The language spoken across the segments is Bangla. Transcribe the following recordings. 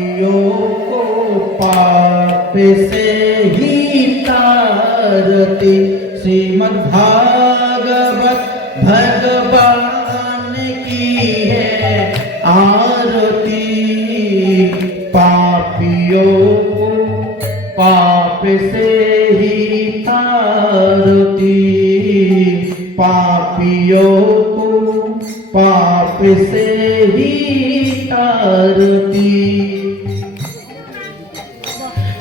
पापियों को पाप से ही तारती श्रीमद्भागवत भगवान की है आरती। पापियों को पाप से ही तारती पापियों को पाप से ही तारती।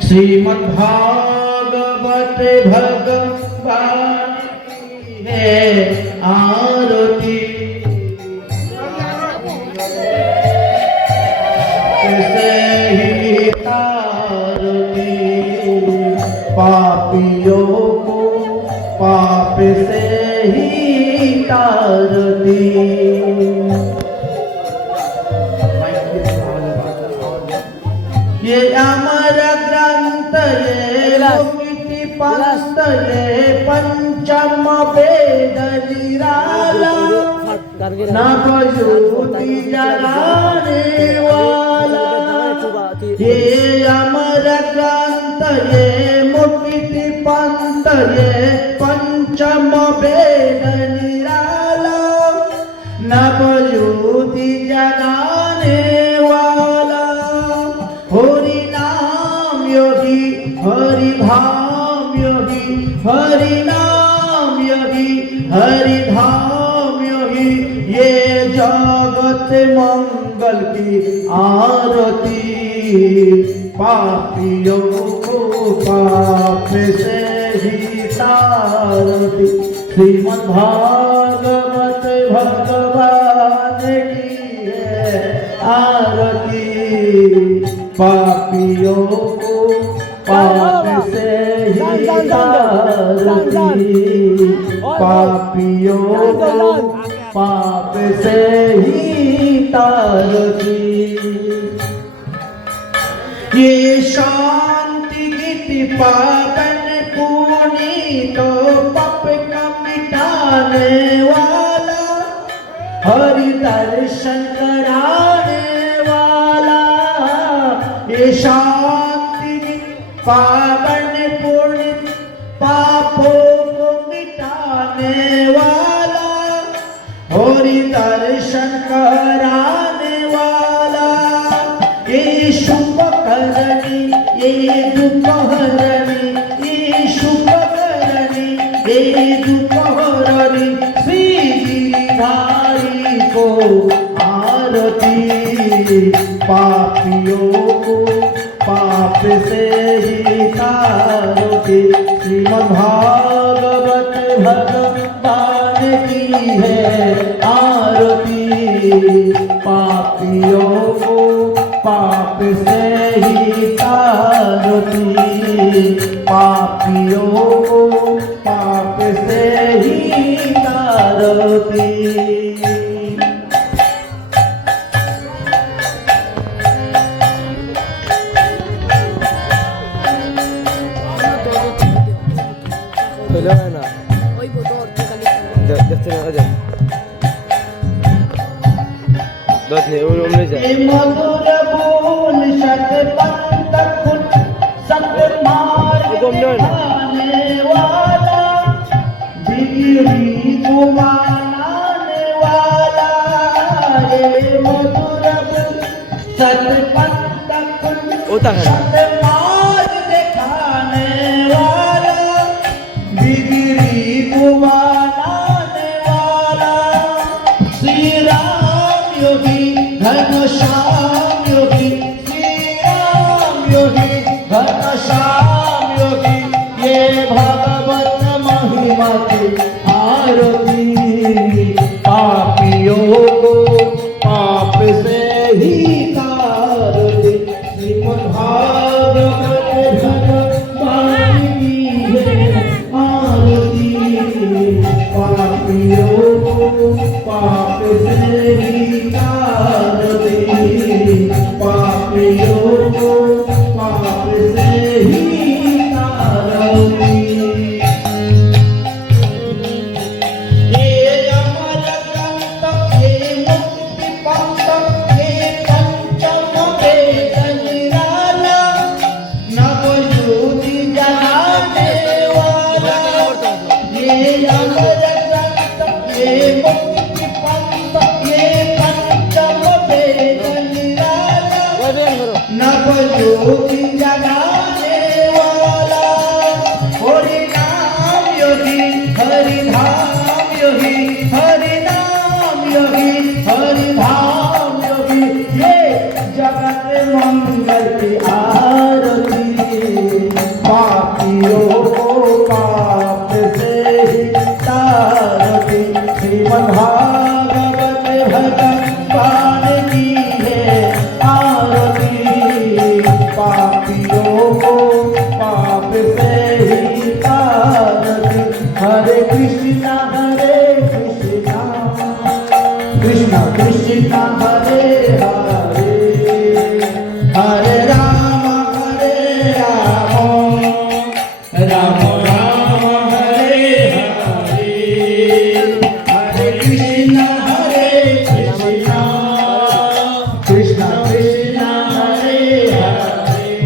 श्रीमद्भागवत भगवान की है आरती। से ही तारती पापियों को पाप से ही तारती। ये अमर ग्रंथ ये लोकिति पंथ ये पंचम वेद निराला नवज्योति जलाने वाला। ये अमर ग्रंथ ये मुक्ति पंथ ये पंचम वेद निराला नवज्योति जलाने वाला। हरि नाम योगी हरि धाम योगी हरि नाम योगी हरि धाम योगी। ये जगत मंगल की आरती। पापियों को पाप से ही तारती श्रीमद्भागवत भगवान की है आरती। पापियों को पाप से ही तारती पापियों को पाप से ही तारती। ये शांति गीति पावन पुनीत तो पाप का मिटाने वाला हरि दर्शन कराने वाला। ये शांति पावन पुण्य पापों को मिटाने वाला हरि दर्शन कराने वाला। ये शुभ करनी ये दुख हरणी ये शुभ करनी ये दुख हरणी श्री गिरिधारी को आरती। पापियों को पाप से ही तारती श्रीमद्भागवत भगवान की है आरती। पापियों को पाप से ही तारती पापियों को पाप से ही तारती। मधुर बोल शतपथ कुल सतमार्ग दिखाने वाला बिगड़ी को मानाने वाला। ये मधुर बोल शतपथ कुल सतमार्ग दिखाने वाला बिगड़ी को मानाने वाला। श्री राम योगी घनश्याम योगी श्री राम योगी घनश्याम योगी। ये भगवत महिमा की आरती। पापियों को पाप से ही तारती श्रीमद्भागवत भगवान की है आरती। पापियों को पाप से ही तारती नवज्योति जगाने वाला हरि नाम योगी हरि धाम योगी हरि नाम योगी हरि धाम योगी ये जगत मंगल की आरती पापियों को पाप से ही तारती श्रीमद्भागवत भगवान की है आरती पापियों को पाप से ही तारती हरे कृष्णा कृष्णा कृष्णा हरे हरे हरे राम राम राम हरे हरे हरे कृष्णा कृष्णा कृष्णा हरे हरे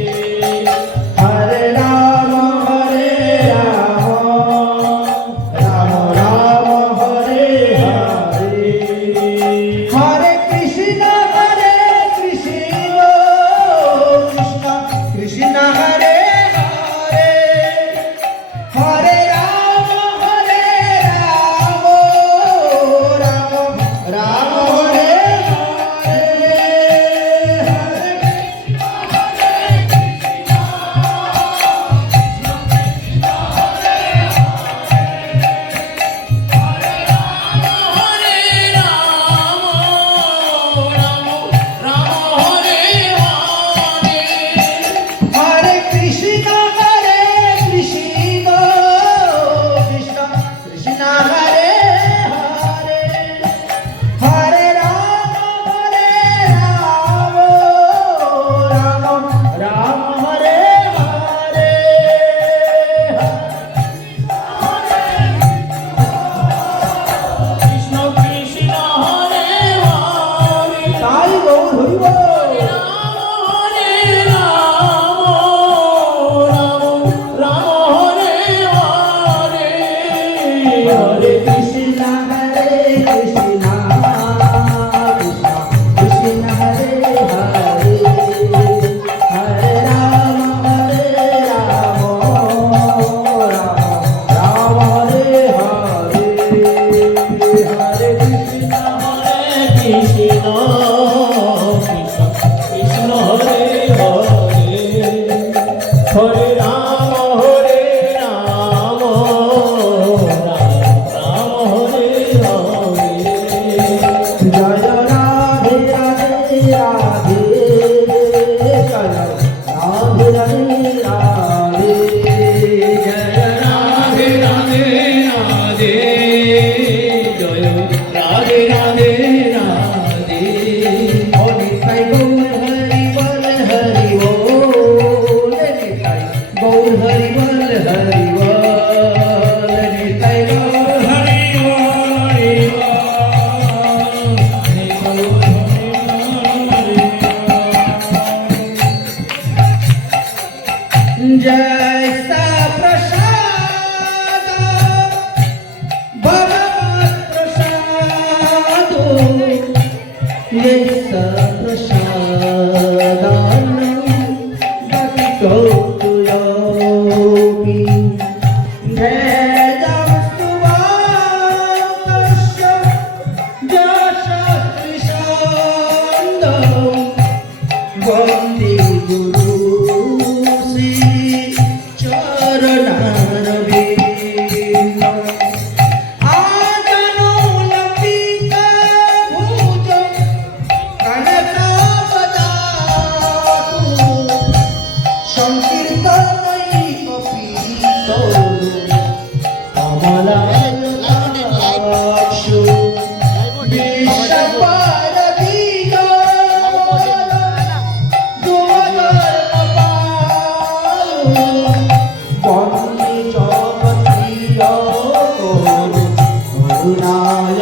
हरे राम राम राम हरे हरे हरे कृष्णा कृष्णा कृष्णा हरे हरे हरे राम राम राम हरे हरे हरे कृष्णा कृष्णा कृष्णा हरे हरे हरे राम राम हरे हरे ताई गौर हरि बोल हरे कृष्णा कृष्णा कृष्णा हरे हरे हरे राम राम हरे हरे हरे कृष्णा हरे राम हरे राम राम हरे हरे जय राधे राधे राधे जय राधे राधे राधे जय राधे राधे राधे जय राधे राधे राधे ओ निताई गौर हरि बोल हरि बोल निताई गौर हरि बोल हरि बोल निताई गौर हरि जैसा प्रसाद भगवत प्रसाद यैसा प्रसादान गति कौतुयोगी भेदमस्तु वातस्य जशत्रिषान्दौ वन्दे गुरु चरणारविन्दम् आजनो लपिता भुजं कनकावदातु संकीर्तनैकपीतो कमलाक्षु विश्वपारदीयो वन्दे जगत्प्रिय करुणाय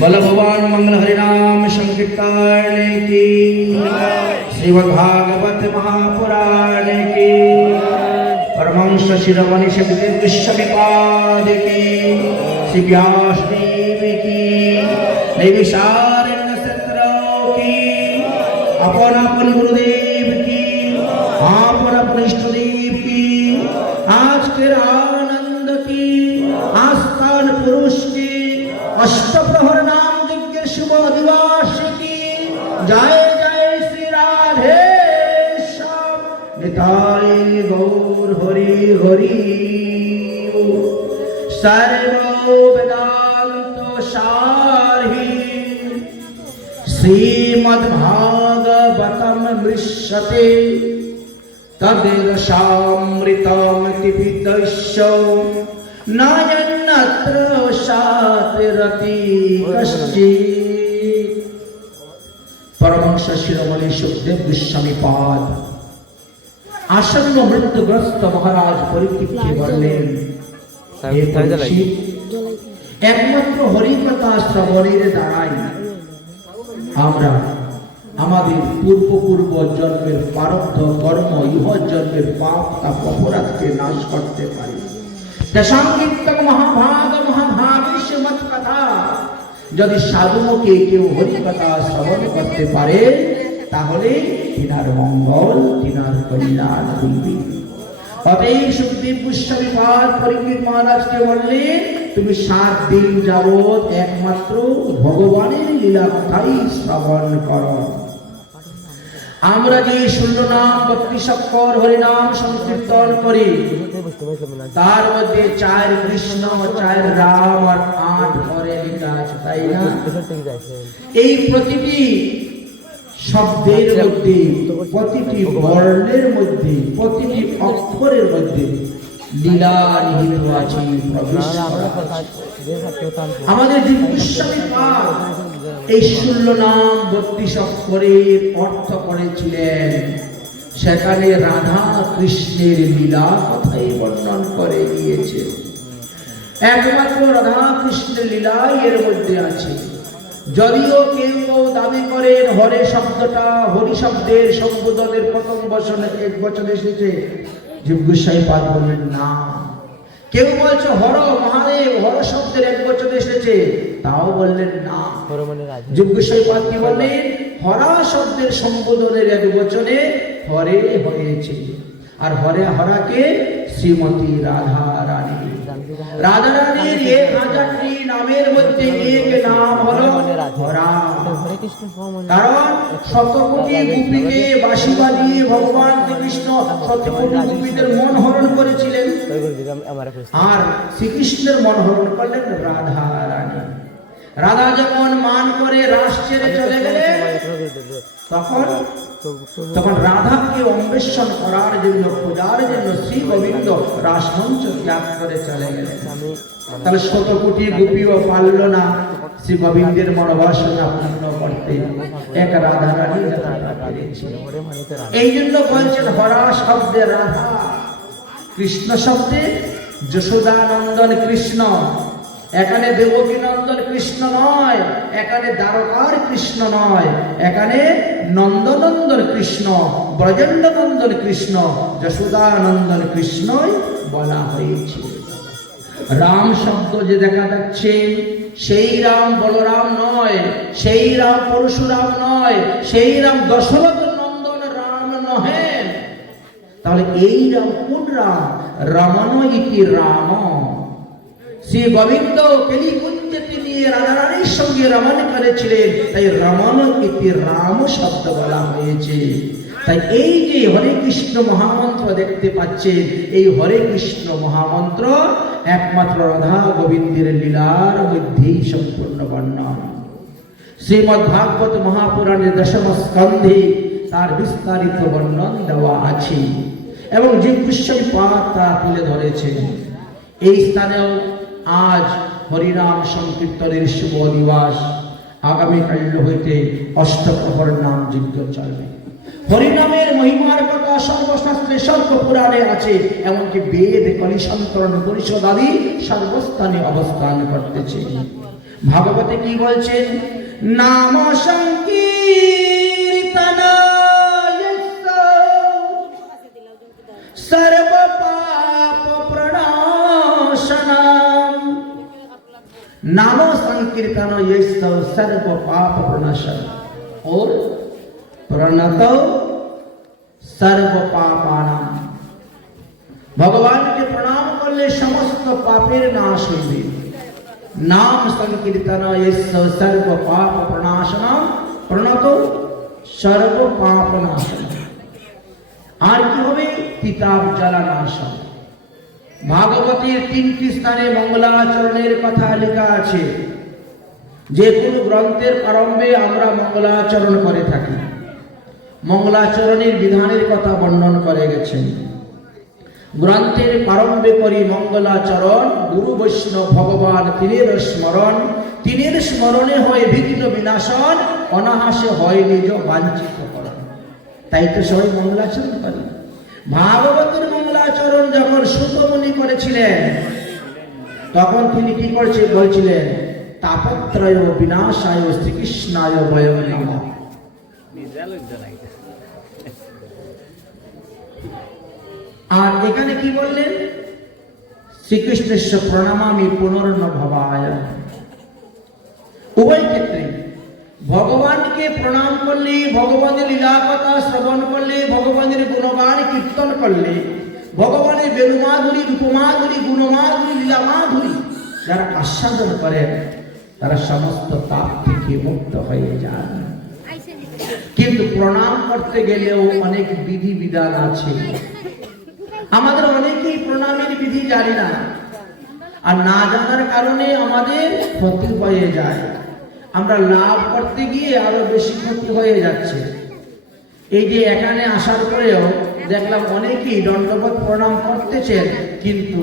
बोलो भगवान मंगल हरिनाम संकीर्तन की, श्रीमद् भागवत महापुराण की, परमहंस शिरोमणि सदगुरु गोस्वामीपाद की, श्री व्यासदेव की, नैमिषारण्य सत्रों की, अपन अपन गुरुदेव की, अपन अपन इष्टदेव की, आज के आनंद की, आस्थान पुरुष की, अष्टप्रहर नाम यज्ञ शुभ दिवस की, जय जय श्री राधे श्याम निताय गौर हरि हरि। सर्व वेदांत सारहि श्रीमद् भागवतम दृश्यते तद्रसामृतमिति विद्यस्य नायन्नत्र शातिरति कश्चित्। परमहंस शिरोमणि सुखदेव गोस्वामीपाद आसन्न मृत्युग्रस्त महाराज परीक्षितকে বললেন, হে পরীক্ষিত, একমাত্র হরিকথা শ্রবণের দ্বারাই আমরা আমাদের পূর্ব জন্মের প্রারব্ধ কর্ম ইহ জন্মের পাপ তাপ অপরাধকে নাশ করতে পারে। দশাঙ্গিতক মহাভাগের শ্রীমৎ কথা, যদি সাধুকে কেউ হরি কথা শ্রবণ করতে পারে তাহলে তিনার মঙ্গল, তিনার কল্যাণ হইবে। অতএব সুখদেব গোস্বামী পাদ পরীক্ষিত মহারাজকে বললেন, তুমি 7 দিন যাবৎ একমাত্র ভগবানের লীলা কথাই শ্রবণ করো। আমরা যে 16 নাম 32 অক্ষর হরিনাম সংকীর্তন করি, তার মধ্যে 4 কৃষ্ণ, 4 রাম আর 8 হরে লেখা আছে, তাই না? এই প্রতিটি শব্দের মধ্যে, প্রতিটি বর্ণের মধ্যে, প্রতিটি অক্ষরের মধ্যে লীলা নিহিত আছে, প্রবেশ করা আছে। আমাদের যে গোস্বামী পাদ এই 16 নাম 32 অক্ষরের অর্থ করেছিলেন, সেখানে রাধা কৃষ্ণের লীলা কথাই বর্ণন করে গিয়েছে। একমাত্র রাধা কৃষ্ণের লীলা এর মধ্যে আছে। যদিও কেউ দাবি করেন হরে শব্দটা হরি শব্দের সম্বোধনের প্রথম বচনে 1 বচন এসেছে, জীব গোস্বামী পাদ বললেন না। কেউ বলছে হর মহাদেব হর শব্দের 1 বচন এসেছে, তাও বললেন না। জীব গোস্বামী পাদ কি বললেন? হরা শব্দের সম্বোধনের 1 বচনে হরে হয়েছে, আর হরে হরাকে শ্রীমতী রাধা রানী। রাধা রানীর 1000টি নামের মধ্যে এক নাম হলো হরা। কারণ 100 কোটি গোপীকে বাঁশি বাজিয়ে ভগবান শ্রীকৃষ্ণ 100 কোটি গোপীদের মন হরণ করেছিলেন, আর শ্রীকৃষ্ণের মন হরণ করলেন রাধা রানী। রাধা যখন মান করে রাস ছেড়ে চলে গেলেন, তখন রাধাকে অন্বেষণ করার জন্য, খোঁজার জন্য শ্রী গোবিন্দ রাসমঞ্চ ত্যাগ করে চলে গেলেন। তাহলে 100 কোটি গোপীও পারল না শ্রী গোবিন্দের মনোবাসনা পূর্ণ করতে, এক রাধা রানী পেরেছে। এই জন্য বলছেন হরা শব্দে রাধা, কৃষ্ণ শব্দে যশোদানন্দন কৃষ্ণ। এখানে দেবকী নন্দন কৃষ্ণ নয়, এখানে দ্বারকার কৃষ্ণ নয়, এখানে নন্দনন্দন কৃষ্ণ, ব্রজেন্দ্র নন্দন কৃষ্ণ, যশোদানন্দন কৃষ্ণই বলা হয়েছে। রাম শব্দ যে দেখা যাচ্ছে, সেই রাম বলরাম নয়, সেই রাম পরশুরাম নয়, সেই রাম দশরথ নন্দন রাম নহে। তাহলে এই রাম কোন রাম? রমণ ইতি রাম। শ্রী গোবিন্দ কেলিকুঞ্জে তিনি রাধারানীর সঙ্গে রমণ করেছিলেন, তাই রমণ ইতি রাম শব্দ বলা হয়েছে। তাই এই যে হরে কৃষ্ণ মহামন্ত্র দেখতে পাচ্ছেন, এই হরে কৃষ্ণ মহামন্ত্র একমাত্র রাধা গোবিন্দের লীলার মধ্যেই সম্পূর্ণ বর্ণন। শ্রীমদ্ ভাগবত মহাপুরাণের 10ম স্কন্ধে তার বিস্তারিত বর্ণন দেওয়া আছে, এবং জীব গোস্বামী পাদ তা তুলে ধরেছেন। এই স্থানেও আজ হরিনাম সংকীর্তনের শুভ দিবস। আগামীকাল হইতে অষ্টপ্রহর নাম যজ্ঞ চলবে। হরিনামের মহিমার কথা সর্বশাস্ত্রে সর্বপুরাণে আছে, এমনকি বেদ, কলিসন্তরণ, পরিষদ আদি সর্বস্থানে অবস্থান করতেছে। ভাগবতে কি বলছেন? নাম সংকীর্তনায় সর্ব পাপ প্রণাশনম। नाम संकीर्तन ये सर्व पाप प्रणाशन और प्रणत सर्व पापानाम। भगवान के प्रणाम करले समस्त पापेर नाश हইবে। नाम संकीर्तन ये सर्व पाप प्रणाशनम प्रणत सर्व पाप नाशन। আর কি হবে? কিতাব জ্বালা নাশ। ভাগবতের 3টি স্থানে মঙ্গলাচরণের কথা লেখা আছে। যে কোনো গ্রন্থের প্রারম্ভে আমরা মঙ্গলাচরণ করে থাকি। মঙ্গলাচরণের বিধানের কথা বর্ণন করে গেছেন। গ্রন্থের প্রারম্ভে করি মঙ্গলাচরণ, গুরু বৈষ্ণব ভগবান তিনের স্মরণ, তিনের স্মরণে হয় বিঘ্ন বিনাশন, অনাহাসে হয় নিজ বাঞ্ছিত করণ। তাই তো সবাই মঙ্গলাচরণ করে। ভাগবতের মঙ্গলাচরণ যখন সুতমুনি করেছিলেন, তখন তিনি কি করছে বলছিলেন? তাপত্রয় বিনাশায় শ্রীকৃষ্ণায় বয়ং নমঃ। আর এখানে কি বললেন? শ্রীকৃষ্ণের প্রণামামি পুনর্ন ভবায়। উভয় ক্ষেত্রে ভগবানকে প্রণাম করলে, ভগবানের লীলা কথা শ্রবণ করলে, ভগবানের গুণগান কীর্তন করলে, ভগবানের বেণুমাধুরী, রূপমাধুরী, গুণমাধুরী, লীলামাধুরী যারা আস্বাদন করেন তারা সমস্ত তাপ থেকে মুক্ত হয়ে যান। কিন্তু প্রণাম করতে গেলেও অনেক বিধি বিধান আছে। আমাদের অনেকেই প্রণামের বিধি জানি না, আর না জানার কারণে আমাদের ক্ষতি হয়ে যায়। আমরা লাভ করতে গিয়ে আরো বেশি ক্ষতি হয়ে যাচ্ছে। এই যে এখানে আসার পরেও দেখলাম অনেকেই দণ্ডবত প্রণাম করতেছেন, কিন্তু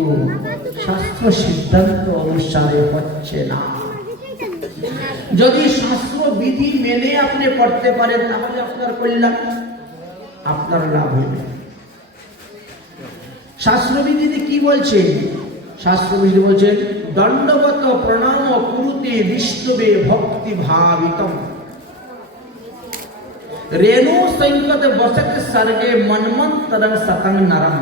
শাস্ত্র সিদ্ধান্ত অনুসারে হচ্ছে না। যদি শাস্ত্র বিধি মেনে আপনি করতে পারেন তাহলে আপনার কল্যাণ, আপনার লাভ হইবে। শাস্ত্রবিধিতে কি বলছে? শাস্ত্রবিধি বলছেন দণ্ডবত প্রণাম কুরুতে বিষ্ণুবে ভক্তি ভাবিতম রেণু সংকট বসত সর্গে মন্মন্তরং সতং নরম।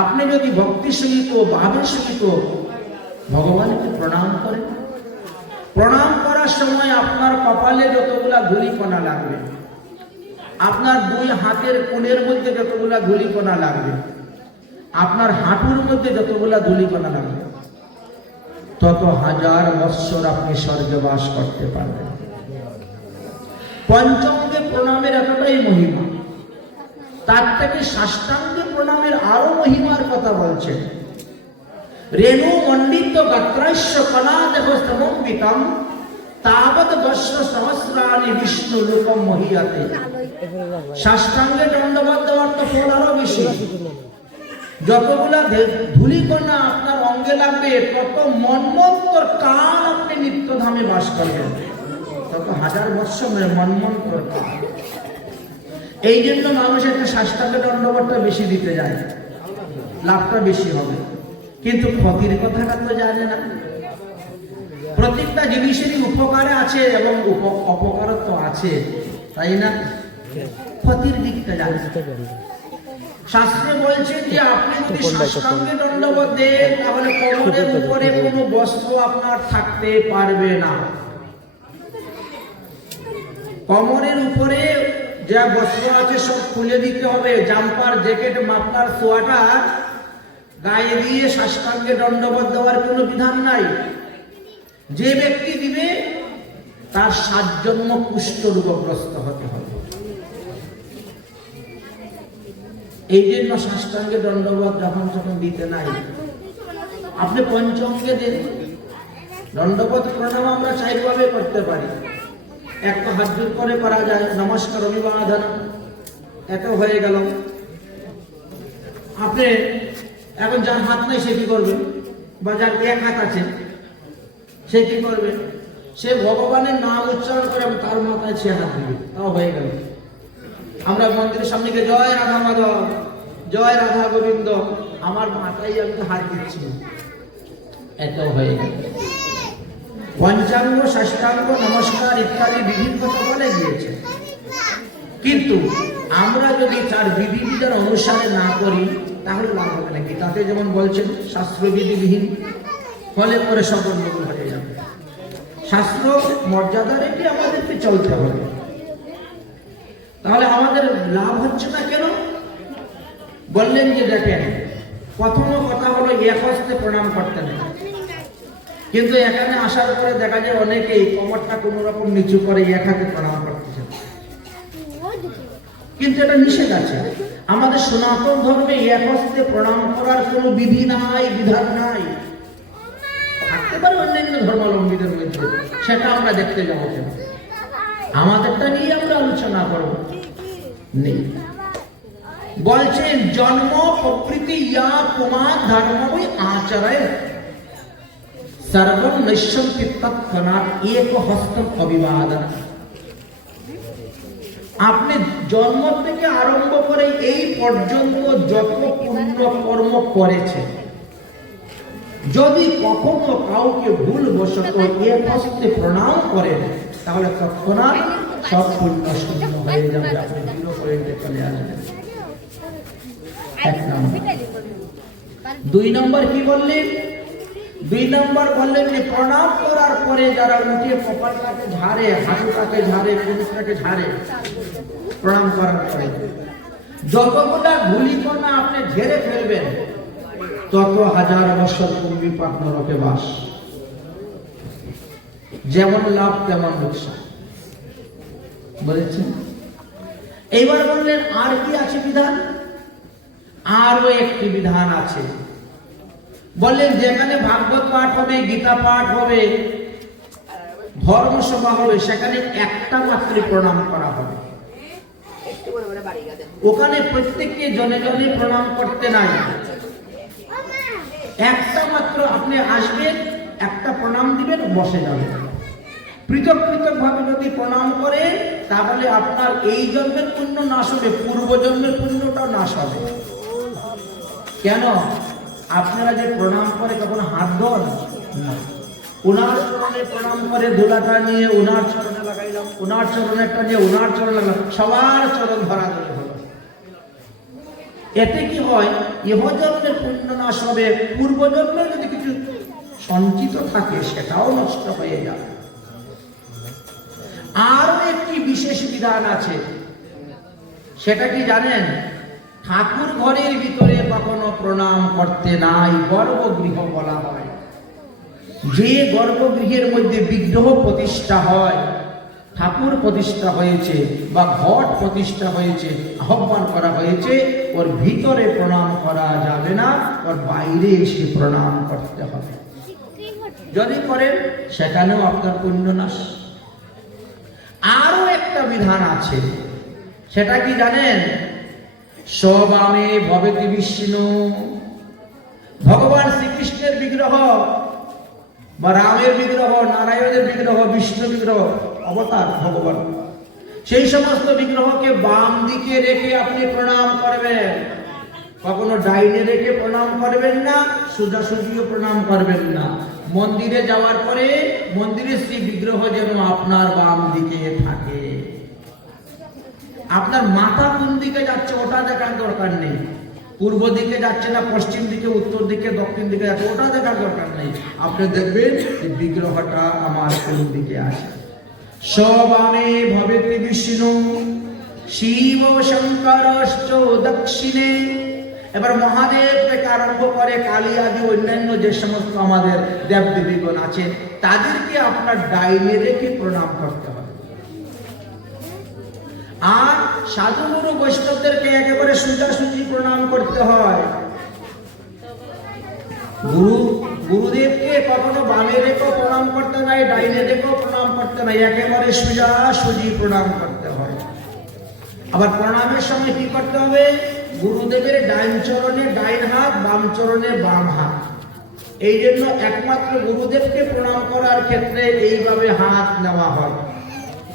আপনি যদি ভক্তি সহিত ভাবের সহিত ভগবানকে প্রণাম করেন, প্রণাম করার সময় আপনার কপালে যতগুলা ধূলিকণা লাগবে, আপনার দুই হাতের কোণের মধ্যে যতগুলা ধূলিকণা লাগবে, আপনার হাঁটুর মধ্যে যতগুলা ধূলিকণা লাগবে, তত হাজার বৎসর আপনি স্বর্গে বাস করতে পারবেন। পঞ্চঙ্গে প্রণামের এতটাই মহিমা, তার থেকে সাষ্টাঙ্গে প্রণামের আরো মহিমার কথা বলছেন। রেণু মণ্ডিত গাত্রাস্য কণাদেহ সমন্বিতম তাবৎ বর্ষ সহস্রাণি বিষ্ণু লোকম মহিয়াতে। সাষ্টাঙ্গে দণ্ডবত দেওয়ার তো ফল আরো বেশি। যতগুলা ধূলিকণা আপনার অঙ্গে লাগবে তত মন্বন্তর কাল আপনি নিত্যধামে বাস করবেন, তত হাজার বৎসরের মন্বন্তর কাল। এই জন্য মানুষ একটা সাষ্টাঙ্গে দণ্ডবতটা বেশি দিতে যায়, লাভটা বেশি হবে, কিন্তু ক্ষতির কথাটা তো জানে না। প্রত্যেকটা জিনিসেরই উপকারে আছে এবং অপকার তো আছে, তাই না? ক্ষতির দিকটা জানে। শাস্ত্রে বলছে যে আপনি যদি সাষ্টাঙ্গে দণ্ডবত দেন তাহলে কোমরের উপরে কোনো বস্ত্র আপনার থাকতে পারবে না। কোমরের উপরে যা বস্ত্র আছে সব খুলে দিতে হবে। জাম্পার, জ্যাকেট, মাফলার, সোয়াটার গায়ে দিয়ে সাষ্টাঙ্গে দণ্ডবত দেওয়ার কোনো বিধান নাই। যে ব্যক্তি দিবে তার 7 জন্ম কুষ্ঠ রোগগ্রস্ত হতে হবে। এই জন্য সাষ্টাঙ্গে দণ্ডবত যখন দিতে নাই, আপনি পঞ্চঙ্গে দেন। দণ্ডবত প্রণাম আমরা 4 ভাবে করতে পারি। এক তো হাত জোর করে করা যায়, নমস্কার অভিবাদন, এত হয়ে গেল। আপনি এখন যার হাত নাই সে কি করবে? বা যার এক হাত আছে সে কি করবে? সে ভগবানের নাম উচ্চারণ করে তার মাথায় সে হাত দিবে, তাও হয়ে গেল। আমরা মন্দিরের সামনে গিয়ে জয় রাধা মাধব, জয় রাধা গোবিন্দ, আমার মাথায় আমি তো হাত দিচ্ছি, এত হয়ে গেল। পঞ্চাঙ্গ, ষষ্ঠাঙ্গ, নমস্কার ইত্যাদি বিধির কথা বলে গিয়েছে, কিন্তু আমরা যদি তার বিধি বিধান অনুসারে না করি তাহলে লাভ হবে নাকি? তাতে যেমন বলছেন শাস্ত্রবিধিবিহীন ফলে পরে সকল মঙ্গল হয়ে যাবে। শাস্ত্র মর্যাদা রেখে আমাদেরকে চলতে হবে। তাহলে আমাদের লাভ হচ্ছে না কেন? বললেন যে দেখেন, প্রথম কথা হলো এক হস্তে প্রণাম করতে নেই, কিন্তু এখানে আসার পরে দেখা যায় অনেকেই কোমরটা কোনো রকম নিচু করে এক হাতে প্রণাম করতেছে, কিন্তু এটা নিষেধ আছে। আমাদের সনাতন ধর্মে এক হস্তে প্রণাম করার কোনো বিধি নাই, বিধান নাই। থাকতে পারে অন্যান্য ধর্মাবলম্বীদের মধ্যে, সেটা আমরা দেখতে যাবো কেন? আমাদেরটা নিয়ে আমরা আলোচনা করবো নেই। বলছেন জন্ম প্রকৃতি ইয়া কুমার ধর্মই আচরণ সর্বম নৈশন্তি তৎক্ষণাৎ এক হস্তম অভিবাদন। আপনি জন্ম থেকে আরম্ভ করে এই পর্যন্ত যত পুণ্য কর্ম করেছেন, যদি কখনো কাউকে ভুল বশত এক হস্তে প্রণাম করেন তাহলে তৎক্ষণাৎ সব পুণ্য শূন্য হয়ে যাবে, আপনি 0 পয়েন্টে চলে আসবেন। 1 নম্বর। 2 নম্বর কি বললেন? 2 নম্বর বললেন যে প্রণাম করার পরে যারা উঠে কপালটাকে ঝাড়ে, হাঁটুটাকে ঝাড়ে, পুরুষটাকে ঝাড়ে, প্রণাম করার পরে যতগুলা ধূলিকণা আপনি ঝেড়ে ফেলবেন তত 1000 বছর কুম্ভী পাপ নরকে বাস। যেমন লাভ তেমন লোকসান বলেছেন। এইবার বললেন আর কি আছে বিধান? আরো একটি বিধান আছে। বললেন যেখানে ভাগবত পাঠ হবে, গীতা পাঠ হবে, ধর্মসভা হবে, সেখানে একটা মাত্র প্রণাম করা হবে। ওখানে প্রত্যেককে জনে জনে প্রণাম করতে নাই, একটা মাত্র আপনি আসবেন, একটা প্রণাম দিবেন, বসে যাবেন। পৃথক পৃথক ভাবে যদি প্রণাম করে তাহলে আপনার এই জন্মের পুণ্য নাশ হবে, পূর্ব জন্মের পুণ্যটাও নাশ হবে। কেন? আপনারা যে প্রণাম করে তখন হাত ধন না, ওনার চরণে প্রণাম করে ধুলাটা নিয়ে ওনার চরণে লাগাইলাম, ওনার চরণে একটা নিয়ে ওনার চরণে লাগালাম, সবার চরণ ধরা ধরে হলো। এতে কি হয়? ইহজন্মের পুণ্য নাশ হবে, পূর্ব জন্মে যদি কিছু সঞ্চিত থাকে সেটাও নষ্ট হয়ে যাবে। আরো একটি বিশেষ বিধান আছে, সেটা কি জানেন? ঠাকুর ঘরের ভিতরে কখনো প্রণাম করতে নাই, গর্ভগৃহ বলা হয়। যে গর্ভগৃহের মধ্যে বিগ্রহ প্রতিষ্ঠা হয়, ঠাকুর প্রতিষ্ঠা হয়েছে বা ঘট প্রতিষ্ঠা হয়েছে, আহ্বান করা হয়েছে, ওর ভিতরে প্রণাম করা যাবে না, ওর বাইরে এসে প্রণাম করতে হবে। যদি করেন সেখানেও আপনার পুণ্য নাশ। আরো একটা বিধান আছে, সেটা কি জানেন? সবামে ভবেতি বিষ্ণু, ভগবান শ্রীকৃষ্ণের বিগ্রহ বা রামের বিগ্রহ, নারায়ণের বিগ্রহ, বিষ্ণু বিগ্রহ, অবতার ভগবান, সেই সমস্ত বিগ্রহকে বাম দিকে রেখে আপনি প্রণাম করবেন। কখনো ডাইনে রেখে প্রণাম করবেন না, সোজাসুজিও প্রণাম করবেন না। মন্দিরে যাওয়ার পরে মন্দিরের সেই বিগ্রহ যেন আপনার বাম দিকে থাকে। আপনার মাথা কোন দিকে যাচ্ছে ওটা দেখার দরকার নেই, পূর্ব দিকে যাচ্ছে না পশ্চিম দিকে, উত্তর দিকে, দক্ষিণ দিকে যাচ্ছে, ওটা দেখার দরকার নেই। আপনি দেখবেন যে বিগ্রহটা আমার কোন দিকে আসে। সবামে ভবেতি বিষ্ণু শিব শঙ্করশ্চ দক্ষিণে। এবার মহাদেব থেকে আরম্ভ করে কালী আদি অন্যান্য যে সমস্ত আমাদের দেবদেবীগণ আছেন তাদেরকে আপনার ডাইনে রেখে প্রণাম করতে হবে। আর সাধু গুরু বৈষ্ণবদেরকে একেবারে সোজাসুজি প্রণাম করতে হয়। গুরুদেবকে কখনো বামে রেখেও প্রণাম করতে নাই, ডাইনে রেখেও প্রণাম করতে নাই, একেবারে সোজাসুজি প্রণাম করতে হয়। আবার প্রণামের সময় কি করতে হবে? গুরুদেবের ডাইন চরণে ডাইন হাত, বাম চরণে বাম হাত। এই জন্য একমাত্র গুরুদেবকে প্রণাম করার ক্ষেত্রে এইভাবে হাত নেওয়া হয়,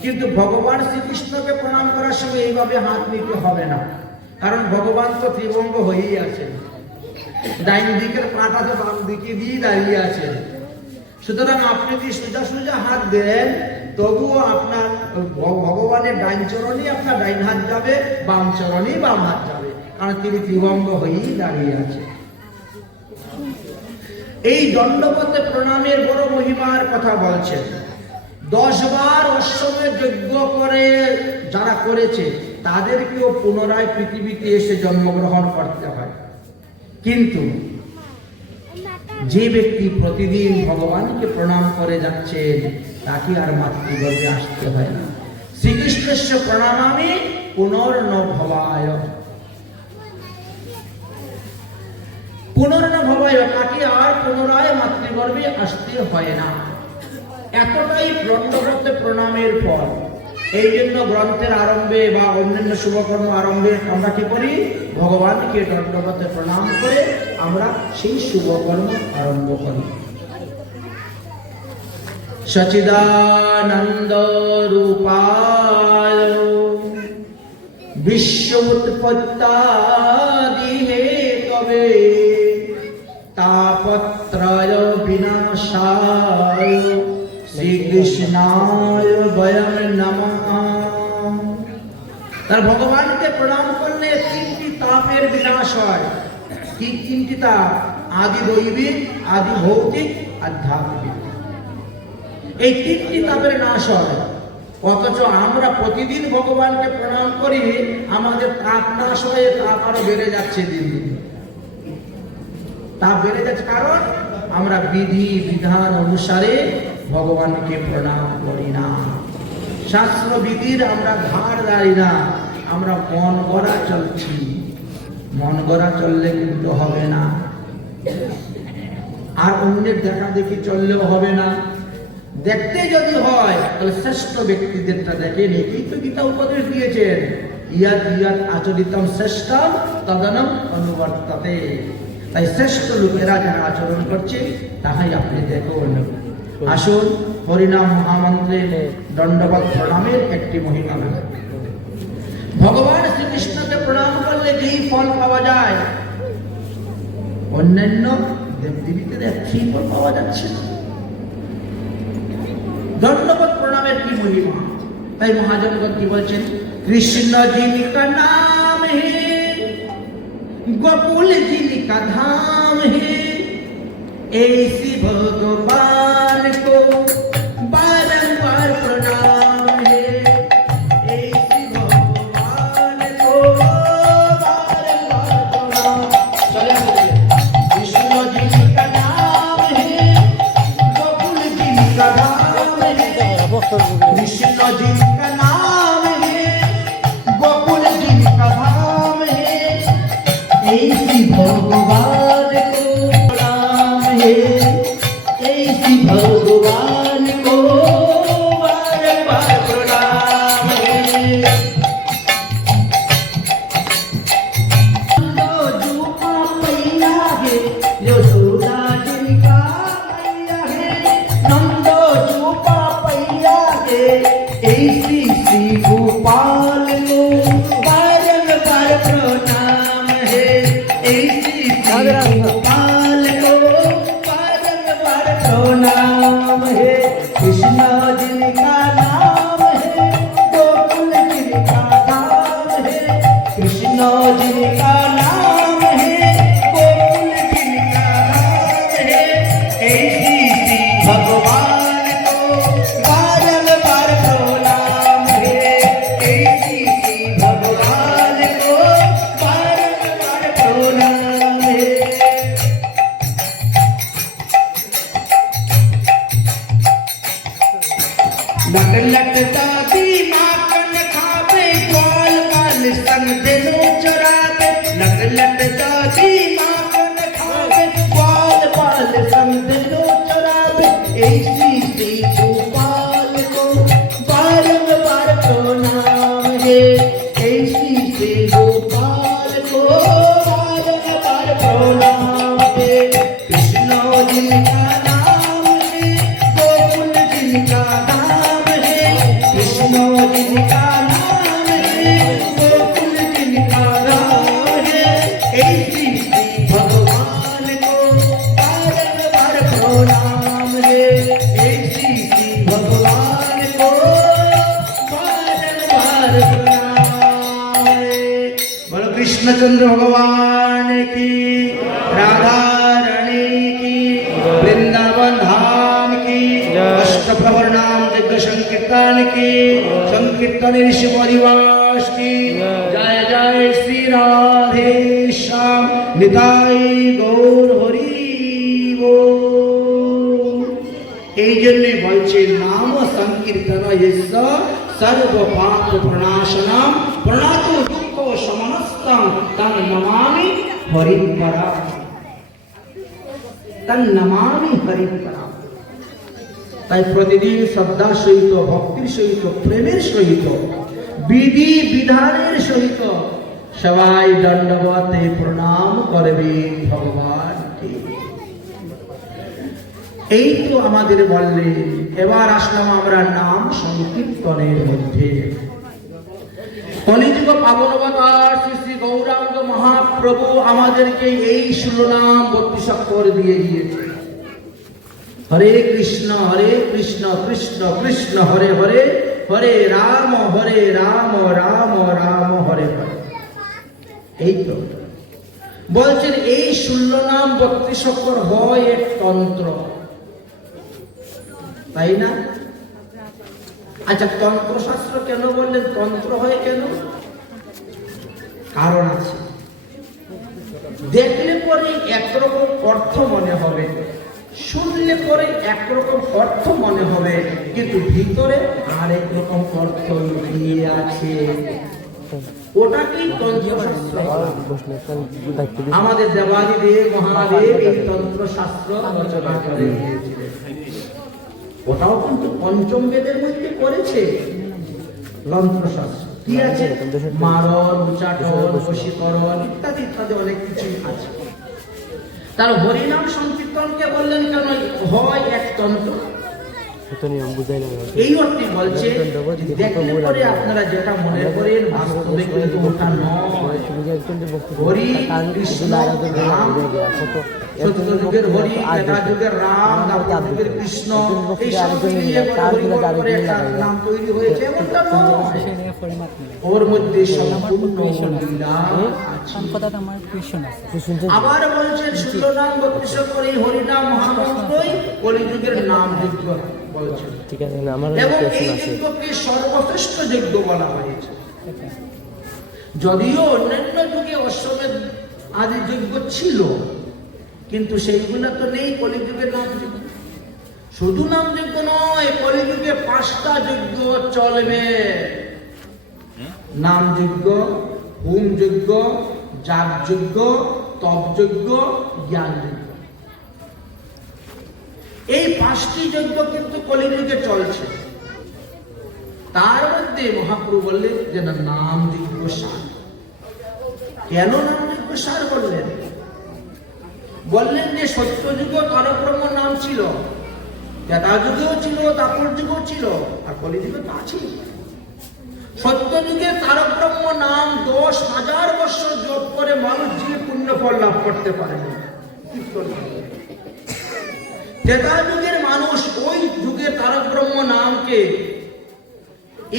কিন্তু ভগবান শ্রীকৃষ্ণকে প্রণাম করার সময় এইভাবে হাত নিতে হবে না, কারণ ভগবান তো ত্রিভঙ্গ হয়েই আছেন, ডাইন দিকের পাটা তো বাম দিকে দিয়ে দাঁড়িয়ে আছেন। সুতরাং আপনি যদি সোজা সোজা হাত দেন তবুও আপনার ভগবানের ডাইন চরণে আপনার ডাইন হাত যাবে, বাম চরণে বাম হাত যাবে, কারণ তিনি ত্রিভঙ্গ হয়েই দাঁড়িয়ে আছেন। এই দণ্ডবতে প্রণামের বড় মহিমার কথা বলছেন। 10 বার অশ্বমেধ যজ্ঞ করে যারা করেছে তাদেরকেও পুনরায় পৃথিবীতে এসে জন্মগ্রহণ করতে হয়, কিন্তু যে ব্যক্তি প্রতিদিন ভগবানকে প্রণাম করে যাচ্ছেন তাকে আর মাতৃগর্ভে আসতে হয় না। শ্রীকৃষ্ণস্য প্রণামামি পুনর্ন ভবায়, পুনর্ন ভবায়, তাকে আর পুনরায় মাতৃগর্ভে আসতে হয় না। এতটাই দণ্ডবতে প্রণামের পর, এই জন্য গ্রন্থের আরম্ভে বা অন্যান্য শুভকর্ম আরম্ভে আমরা কি করি? ভগবানকে দণ্ডবতে প্রণাম করে আমরা সেই শুভকর্ম আরম্ভ করি। সচিদানন্দ রূপায় বিশ্ব উৎপত্তাদি হেতবে তাপত্রয় বিনাশায় শ্রীকৃষ্ণায় বয়ং নমঃ। তার ভগবানকে প্রণাম করলে তিনটি তাপের বিনাশ হয়। কি তিনটি তাপ? আদি দৈবিক, আদি ভৌতিক, আধ্যাত্মিক। এই তিনটি তাপের নাশ হয়। অথচ আমরা প্রতিদিন ভগবানকে প্রণাম করি, আমাদের তাপ নাশ হয়ে তাপ আরো বেড়ে যাচ্ছে দিন দিন। তাপ বেড়ে যাচ্ছে কারণ আমরা বিধি বিধান অনুসারে ভগবানকে প্রণাম করি না। শাস্ত্র বিধির আমরা ধার দাঁড়ি না, আমরা মন গড়া চলছি। মন গড়া চললে কিন্তু হবে না, আর অন্যের দেখা দেখি চললেও হবে না। দেখতে যদি হয় তাহলে শ্রেষ্ঠ ব্যক্তিদেরটা দেখেন। এই তো গীতা উপদেশ দিয়েছেন, ইয়াদ ইয়াদ আচরিতম শ্রেষ্ঠম তদনম অনুবর্ততে। তাই শ্রেষ্ঠ লোকেরা যারা আচরণ করছে তাহাই আপনি দেখুন। আসুন হরিনাম মহামন্ত্রের দণ্ডবত প্রণামের একটি মহিমা। ভগবান শ্রীকৃষ্ণকে প্রণাম করলে যেই ফল পাওয়া যায়, অন্যান্য দেবদেবীতে সেই ফল পাওয়া যাচ্ছে না। দণ্ডবত প্রণামের কি মহিমা! তাই মহাজনগণ কি বলছেন? কৃষ্ণ জিনিকা নাম হে, গোকুল জিনিকা ধাম হে, ऐसी भगवान को बारंबार प्रणाम है, ऐसी भगवान को बारंबार प्रणाम। चले कृष्ण जी का नाम है, गोकुल जी का धाम है, कृष्ण जी का नाम है, गोकुल जी का धाम है, ऐसी भगवान ऐसी भगवान को बार-बार प्रणाम है। नंदो जूपा मैया है, यशोदा जी का मैया है, नंदो जूपा मैया है, ऐसी श्री गोपाल को बार-बार प्रणाम है, ऐसी श्री गोपाल को नाम है। कृष्ण जी का नाम है, गोकुल जी का नाम है, कृष्ण जी का नाम है, गोकुल जी का नाम है, ऐसी श्री भगवान को बारंबार प्रणाम है, ऐसी श्री भगवान को बारंबार प्रणाम है। लट लट दादी माखन खावे, ग्वाल बाल संग दिलो चरावे, लट लट दादी माखन खावे, ग्वाल बाल संग दिलो चरावे, ऐसी श्री गोपाल को बारंबार प्रणाम है, ऐसी श्री गोपाल को बारंबार प्रणाम है। कृष्ण जी का नाम है, गोकुल जी का नाम है, कृष्ण जी का नाम है, गोकुल जी का नाम है, ऐसी श्री भगवान को बारंबार प्रणाम है, ऐसी श्री भगवान को बारंबार प्रणाम है। बोलो कृष्णचंद्र भगवान की, राधा रानी की, वृंदावन धाम की, अष्टप्रहर नाम यज्ञ संकीर्तन की, संकीर्तन ऋषि परिवास की। जय जय श्री राधे श्याम निताई गौर हरि बोल। এই জন্যই বলছে নাম সংকীর্তন यस्य सर्व पाप प्रणाशनम प्रणातो दुःख समनस्तम तं नमामि हरिपरम, तं नमामि हरिपरम। তাই প্রতিদিন শ্রদ্ধার সহিত, ভক্তির সহিত, প্রেমের সহিত, বিধি বিধানের সহিত সবাই দণ্ডবতে প্রণাম করবে ভগবানকে। এই তো আমাদের বললেন। এবার আসলাম আমরা নাম সংকীর্তনের মধ্যে। কলিযুগ পাবন অবতার শ্রী শ্রী গৌরাঙ্গ মহাপ্রভু আমাদেরকে এই 16 নাম 32 অক্ষর দিয়ে গিয়েছে। হরে কৃষ্ণ কৃষ্ণ কৃষ্ণ হরে হরে, রাম রাম রাম হরে হরে। এই তো বলছেন এই 16 নাম 32 অক্ষর হয় এক তন্ত্র, তাই না? আচ্ছা, তন্ত্রশাস্ত্র কেন বললেন? তন্ত্র হয় কেন? কারণ আছে। দেখলে পরে একরকম অর্থ মনে হবে, শুনলে পরে একরকম অর্থ মনে হবে, কিন্তু ভিতরে আরেক রকম অর্থ লুকিয়ে আছে। ওটাকেই তন্ত্রশাস্ত্র। আমাদের দেবাদিদেব মহাদেব এই তন্ত্রশাস্ত্র রচনা করে দিয়েছিলেন। ওটাও কিন্তু পঞ্চম বেদের মধ্যে করেছে তন্ত্রশাস্ত্র। কি আছে? মারণ, উচ্চাটন, বশীকরণ ইত্যাদি ইত্যাদি অনেক কিছু আছে। তার হরিনাম সংকীর্তনকে বললেন কেন হয় এক তন্ত্র? এই অর্থে বলছে দেখলে পরে আপনারা যেটা মনে করেন বাস্তবে কিন্তু ওটা নয়। হরি কৃষ্ণ রাম, সত্যযুগের হরি, ত্রেতা যুগের রাম, দ্বাপর যুগের কৃষ্ণ, এই সব মিলিয়ে হরিবল করে একটা নাম তৈরি হয়েছে, এমনটা নয়। ওর মধ্যে সম্পূর্ণ লীলা আছে। আবার বলছেন 16 নাম 32 করে হরিনাম মহামন্ত্রই কলিযুগের নাম যজ্ঞ বলছেন। ঠিক আছে, আমার এবং কোশ্চেন এই আছে। যজ্ঞকে সর্বশ্রেষ্ঠ যজ্ঞ বলা হয়েছে। যদিও অন্যান্য যুগে অশ্বমেধ আদি যজ্ঞ ছিল, কিন্তু সেইগুলো তো নেই কলিযুগের নাম যজ্ঞ। শুধু নাম যজ্ঞ নয়, কলিযুগে 5টা যজ্ঞ চলবে। নাম যজ্ঞ, হোম যজ্ঞ, যাগ যজ্ঞ, তপ যজ্ঞ, জ্ঞান যজ্ঞ। এই 5টি যজ্ঞ কিন্তু কলিযুগে চলছে। তার মধ্যে মহাপ্রভু বললেন যে না, নাম যজ্ঞ সার। কেন নাম যজ্ঞ সার বললেন? বললেন যে সত্যযুগে তারকব্রহ্ম নাম ছিল, ত্রেতা যুগেও ছিল, দ্বাপর যুগেও ছিল, আর কলিযুগে তো আছে। সত্যযুগে তারকব্রহ্ম নাম 10,000 বছর জপ করে মানুষ যে পুণ্য ফল লাভ করতে পারে না। ত্রেতা যুগের মানুষ ওই যুগে তারকব্রহ্ম নামকে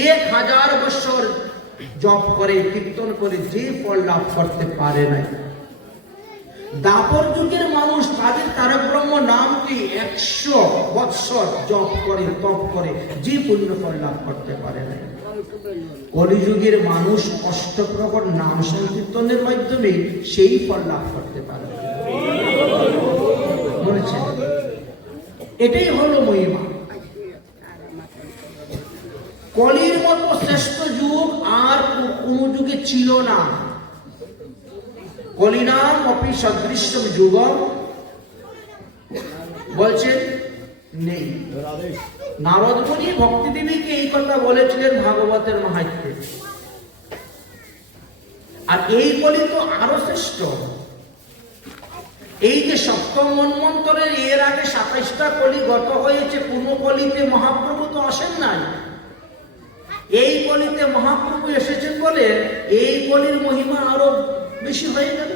1000 বছর জপ করে, কীর্তন করে যে ফল লাভ করতে পারে না। দ্বাপর যুগের মানুষ তাদের তারকব্রহ্ম নামকে 100 বৎসর জপ করে, তপ করে যে পুণ্য ফল লাভ করতে পারে না। কলিযুগের মানুষ অষ্টপ্রহর নাম সংকীর্তনের মাধ্যমে সেই ফল লাভ করতে পারে। বলেছেন এটাই হলো মহিমা। কলির মতো শ্রেষ্ঠ যুগ আর কোন যুগে ছিল না। কলিনাম অপি সদৃশ্যম যুগম বলছেন নেই। নারদ মুনি ভক্তি দেবীকে এই কথা বলেছিলেন ভাগবতের মাহাত্ম্যে। আর এই কলি তো আরো শ্রেষ্ঠ। এই যে সপ্তম মন্বন্তরের এর আগে 27টা কলি গত হয়েছে, কোন কলিতে মহাপ্রভু তো আসেন নাই। এই কলিতে মহাপ্রভু এসেছেন বলে এই কলির মহিমা আরো বেশি হয়ে গেল।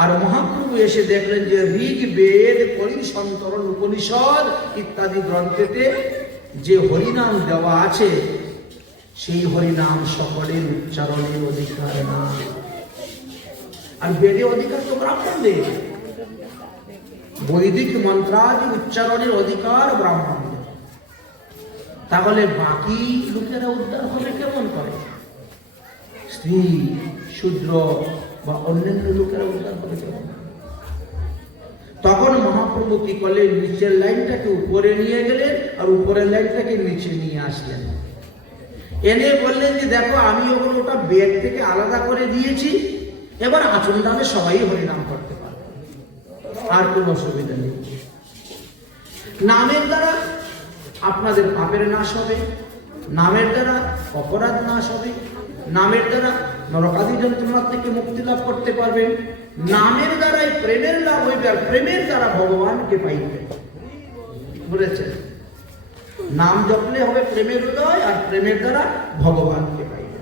আর মহাপ্রভু এসে দেখলেন যে ঋগ, বেদ, কলি, সন্তরণ, উপনিষদ ইত্যাদি গ্রন্থেতে যে হরিনাম দেওয়া আছে, সেই হরিনাম সকলের উচ্চারণের অধিকার না। আর বেদে অধিকার তো ব্রাহ্মণদের, বৈদিক মন্ত্রাদি উচ্চারণের অধিকার ব্রাহ্মণদের। তাহলে বাকি লোকেরা উদ্ধার হবে কেমন করে? স্ত্রী, শূদ্র বা অন্যান্য লোকেরা উদ্ধার হবে কেমন? তখন মহাপ্রভু কি করলেন? নিচের লাইনটাকে উপরে নিয়ে গেলেন আর উপরের লাইনটাকে নিচে নিয়ে আসলেন। এনে বললেন যে দেখো, আমি ওখানে ওটা বেদ থেকে আলাদা করে দিয়েছি, এবার আচমদানে সবাই হরিনাম করতে পারবে, আর কোনো অসুবিধা নেই। নামের দ্বারা আপনাদের পাপের নাশ হবে, নামের দ্বারা অপরাধ নাশ হবে, নামের দ্বারা নরকাদি যন্ত্রণা থেকে মুক্তি লাভ করতে পারবেন, নামের দ্বারাই প্রেমের লাভ হইবে, আর প্রেমের দ্বারা ভগবানকে পাইবে। বুঝেছেন? নাম জপলে হবে প্রেমের উদয়, আর প্রেমের দ্বারা ভগবানকে পাইবে।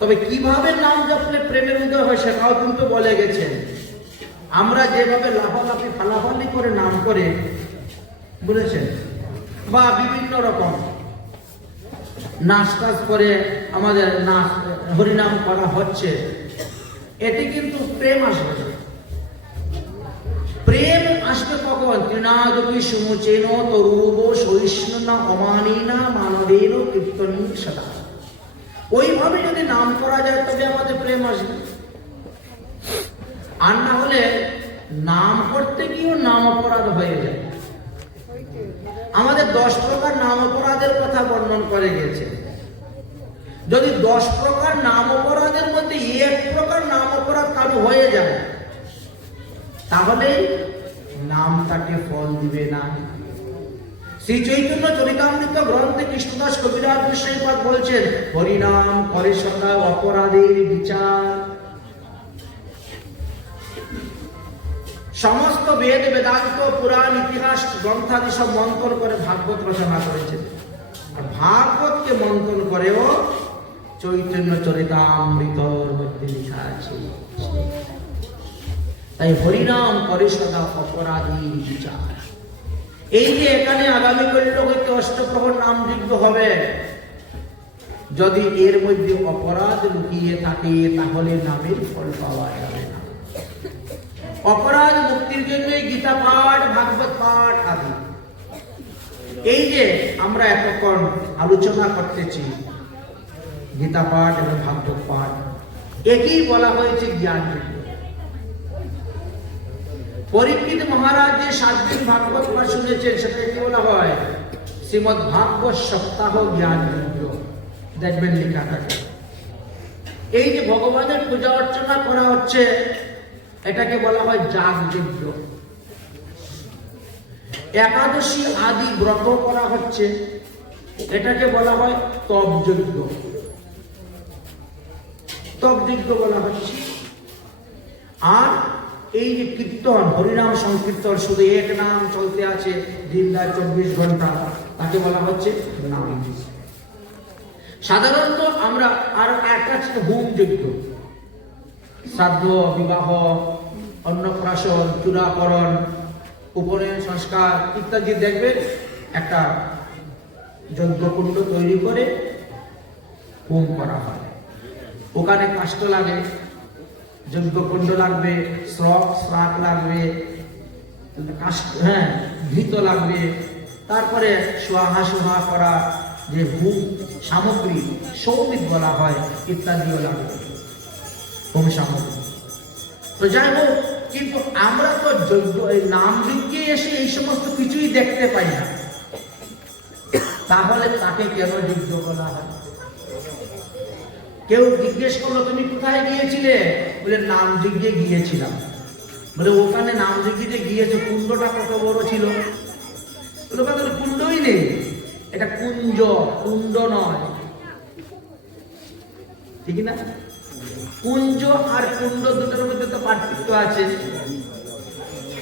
তবে কিভাবে নাম জপলে প্রেমের উদয় হয় সেটাও কিন্তু বলে গেছেন। আমরা যেভাবে লাফালাফি ফালাফালি করে নাম করে, বুঝেছেন, বা বিভিন্ন রকম নাচ টাচ করে আমাদের নাচ হরিনাম করা হচ্ছে, এতে কিন্তু প্রেম আসবে না। প্রেম আসবে কখন? তৃণাদপি সমুচেন তরুব সহিষ্ণুনা অমানিনা মানবেন কীর্তন সদা। ওইভাবে যদি নাম করা যায় তবে আমাদের প্রেম আসবে। আর না হলে নাম করতে গিয়েও নাম অপরাধ হয়ে যায়। আমাদের 10 প্রকার নাম অপরাধের কথা বর্ণন করে গেছে। যদি 10 প্রকার নাম অপরাধের মধ্যে 1 প্রকার নাম অপরাধ কারো হয়ে যায়, তাহলে নাম তাকে ফল দিবে না। শ্রী চৈতন্য চরিতামৃত গ্রন্থে কৃষ্ণদাস কবিরাজ গোস্বামীপাদ বলছেন, হরিনাম করে সদা অপরাধের বিচার। সমস্ত বেদ বেদান্ত পুরাণ ইতিহাস গ্রন্থাদি সব মন্থন করে ভাগবত রচনা করেছেন। আর ভাগবতকে মন্থন করেও চৈতন্য চরিতামৃতর মধ্যে লেখা আছে। তাই হরিনাম করে সদা অপরাধীর বিচার। এই যে এখানে আগামী কল্য হইতে অষ্টপ্রহর নাম যুদ্ধ হবে, যদি এর মধ্যে অপরাধ লুকিয়ে থাকে তাহলে নামের ফল পাওয়া যাবে না। অপরাধ মুক্তির জন্য গীতা পাঠ, ভাগবত পাঠ আদি। এই যে আমরা এতক্ষণ আলোচনা করতেছি গীতা পাঠ এবং ভাগবত পাঠ, একই বলা হয়েছে জ্ঞান যুদ্ধ। পরীক্ষিত মহারাজ যে 7 দিন ভাগবত পাঠ শুনেছেন, সেটাকে বলা হয় শ্রীমদ্ ভাগবত সপ্তাহ জ্ঞান যুদ্ধ। দেখবেন লেখা থাকে। এই যে ভগবানের পূজা অর্চনা করা হচ্ছে, এটাকে বলা হয় যাগ যজ্ঞ। একাদশী আদি ব্রত করা হচ্ছে, এটাকে বলা হয় তপ যজ্ঞ। তপ যজ্ঞ বলা হচ্ছে। আর এই যে কীর্তন, হরিনাম সংকীর্তন, শুধু এক নাম চলতে আছে দিন রাত 24 ঘন্টা, তাকে বলা হচ্ছে নাম। সাধারণত আমরা আর একটা হোম যজ্ঞ, শ্রাদ্ধ, বিবাহ, অন্নপ্রাশন, চূড়াকরণ, উপনয়ন সংস্কার ইত্যাদি দেখবেন একটা যজ্ঞকুণ্ড তৈরি করে হোম করা হয়। ওখানে কাষ্ঠ লাগে, যজ্ঞকুণ্ড লাগবে, শ্রাক লাগবে, ঘৃত লাগবে, তারপরে সোহা করা যে হোম সামগ্রী সৌমিত বলা হয় ইত্যাদিও লাগবে, হোম সামগ্রী। তো যাই হোক, কিন্তু আমরা তো যজ্ঞ নাম যজ্ঞে এসে এই সমস্ত কিছুই দেখতে পাই না, তাহলে তাকে কেন যজ্ঞ বলা হয়? কেউ জিজ্ঞেস করলো, তুমি কোথায় গিয়েছিলে? বলে নাম যজ্ঞে গিয়েছিলাম। বলে ওখানে নাম যজ্ঞে গিয়েছো, কুণ্ডটা কত বড় ছিল? বলে কুণ্ডই নেই, এটা কুঞ্জ, কুণ্ড নয়, ঠিক না? কুঞ্জ আর কুণ্ড দুটোর মধ্যে তো পার্থক্য আছে।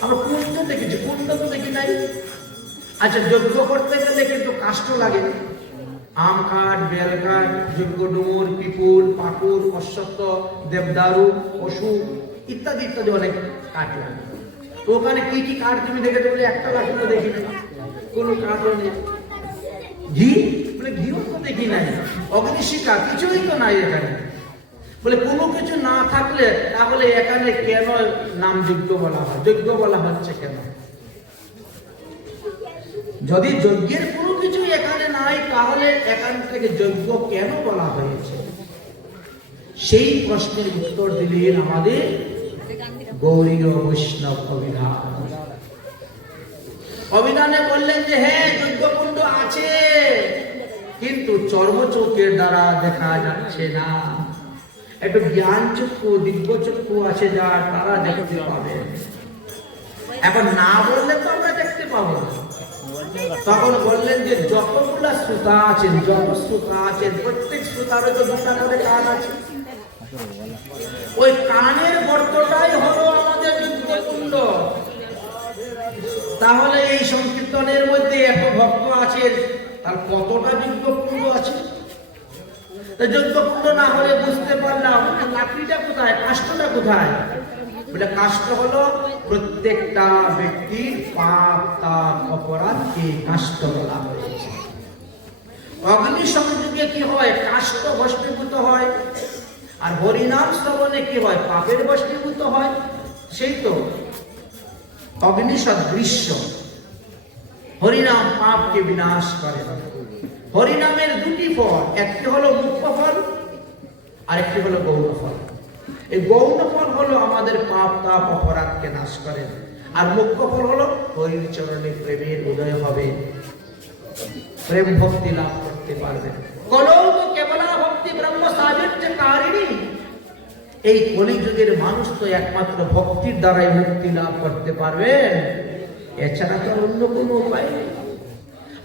আমরা কুঞ্জ দেখেছি, কুণ্ড তো দেখি নাই। আচ্ছা, যজ্ঞ করতে গেলে কিন্তু কাষ্ঠ লাগে, আম কাঠ, বেল কাঠ, যজ্ঞ ডুমুর, পিপুল, পাকুর, অশ্বত্থ, দেবদারু, অশোক ইত্যাদি ইত্যাদি অনেক কাঠ লাগে। তো ওখানে কি কি কাঠ তুমি দেখেছো? বলে একটা লাঠিও দেখি না, কোনো কাঠও নেই। ঘি? বলে ঘিও তো দেখি নাই। অগ্নিশিখা? কিছুই তো নাই এখানে। বলে কোনো কিছু না থাকলে তাহলে এখানে কেন নাম যজ্ঞ বলা হয়? যজ্ঞ বলা হচ্ছে কেন? যদি যজ্ঞের কোনো কিছু এখানে নাই, তাহলে এখান থেকে যজ্ঞ কেন বলা হয়েছে? সেই প্রশ্নের উত্তর দিলেন আমাদের গৌড়ীয় বৈষ্ণব অভিধান। অভিধানে বললেন যে হ্যাঁ, যজ্ঞকুণ্ড আছে, কিন্তু চর্মচক্ষের দ্বারা দেখা যাচ্ছে না। একটু জ্ঞান চক্ষু, দিব্য চক্ষু আছে যার, তারা দেখতে পাবে। এখন না বললে তো আমরা দেখতে পাবো না। তখন বললেন যে যতগুলা শ্রোতা আছেন, প্রত্যেক শ্রোতারও তো 2টা করে কান আছে। ওই কানের গর্তটাই হলো আমাদের যজ্ঞকুণ্ড। তাহলে এই সংকীর্তনের মধ্যে এত ভক্ত আছে, তার কতটা যজ্ঞকুণ্ড আছে? যজ্ঞকুণ্ড না হলে বুঝতে পারলাম লাকড়িটা কোথায়, কাষ্ঠটা কোথায়? বলে কাষ্ঠ হলো প্রত্যেকটা ব্যক্তির পাপ, তাপ, অপরাধকে কাষ্ঠ বলা হয়েছে। অগ্নি সংযোগে কি হয়? কাষ্ঠ ভস্মীভূত হয়। আর হরিনাম শ্রবণে কি হয়? পাপের ভস্মীভূত হয়। সেই তো অগ্নি সদৃশ্য। হরিনাম পাপকে বিনাশ করে। হরিনামের দুটি ফল, একটি হলো মুখ্য ফল, আরেকটি হলো গৌণ ফল। এই গৌণ ফল হলো আমাদের পাপ তাপ অপরাধকে নাশ করে, আর মুখ্য ফল হলো হরির চরণে প্রেমের উদয় হবে, প্রেম ভক্তি লাভ করতে পারবেন। কলৌ তো কেবলা ভক্তি ব্রহ্ম সাবিত্রকারিণী। এই কলিযুগের মানুষ তো একমাত্র ভক্তির দ্বারাই মুক্তি লাভ করতে পারবে, এছাড়া তো অন্য কোনো উপায় নেই।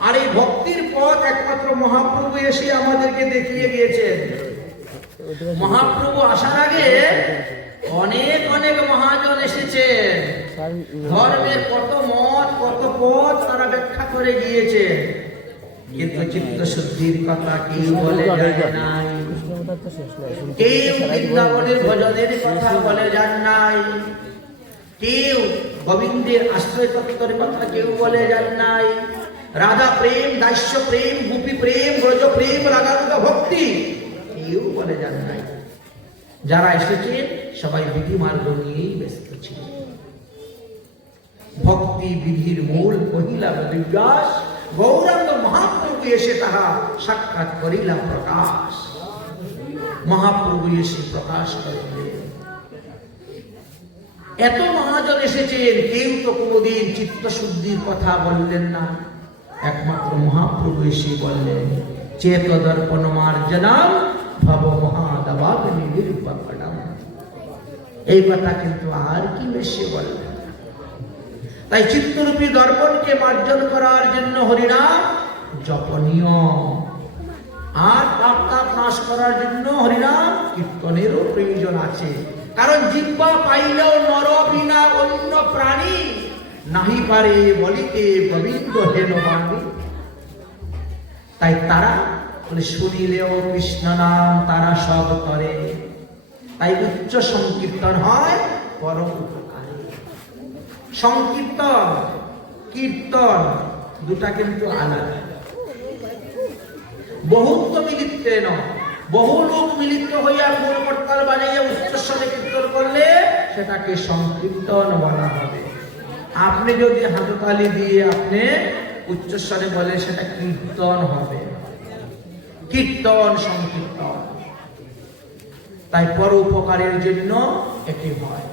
আর এই ভক্তির পথ একমাত্র মহাপ্রভু এসে আমাদেরকে দেখিয়ে গিয়েছেন। মহাপ্রভু আসার আগে অনেক অনেক মহাজন এসেছেন, ধর্মের কত মত কত পথ তারা ব্যাখ্যা করে গিয়েছে, কিন্তু চিত্ত শুদ্ধির কথা কেউ বলে যায় নাই, কেউ বৃন্দাবনের ভজনের কথা বলে যান নাই, কেউ গোবিন্দের আশ্রয় তত্ত্বের কথা কেউ বলে যান নাই, রাধা প্রেম, দাস্য প্রেম, গোপী প্রেম, ব্রজ প্রেম, রাগানুগ ভক্তি কেউ বলে যান নাই। যারা এসেছেন সবাই বিধি মার্গ নিয়েই ব্যস্ত ছিলেন। ভক্তি বিধির মূল কহিলা বেদব্যাস, গৌরাঙ্গ মহাপ্রভু এসে তাহা সাক্ষাৎ করিলা প্রকাশ। মহাপ্রভু এসে প্রকাশ করিলেন। এত মহাজন এসেছেন, কেউ তো কোনদিন চিত্ত শুদ্ধির কথা বললেন না, একমাত্র মহাপ্রভু এসে বললেন চেত দর্পণ মার্জনাম ভব মহাদবাগ্নি নিরূপকণম। এই কথা কিন্তু আর কি বেশি বললেন। তাই চিত্তরূপী দর্পণকে মার্জন করার জন্য হরিনাম জপনীয়, আর পাপ তাপ নাশ করার জন্য হরিনাম কীর্তনেরও প্রয়োজন আছে। কারণ জিহ্বা পাইলেও নর বিনা অন্য প্রাণী নাহি পারে বলিতে গোবিন্দ হেন বাণী। তাই তারা শুনিলেও কৃষ্ণ নাম তারা সব করে, তাই উচ্চ সংকীর্তন হয় পরম উপকারী। সংকীর্তন কীর্তন দুটা কিন্তু আলাদা। বহুত মিলিতেন, বহু লোক মিলিত হইয়া ফুল করতাল বাজাইয়া উচ্চস্বরে কীর্তন করলে সেটাকে সংকীর্তন বলা হবে। আপনি যদি হাততালি দিয়ে আপনি উচ্চস্বরে বলে সেটা কীর্তন হবে। কীর্তন সংকীর্তন, তাই পরোপকারের জন্য এটি হয়।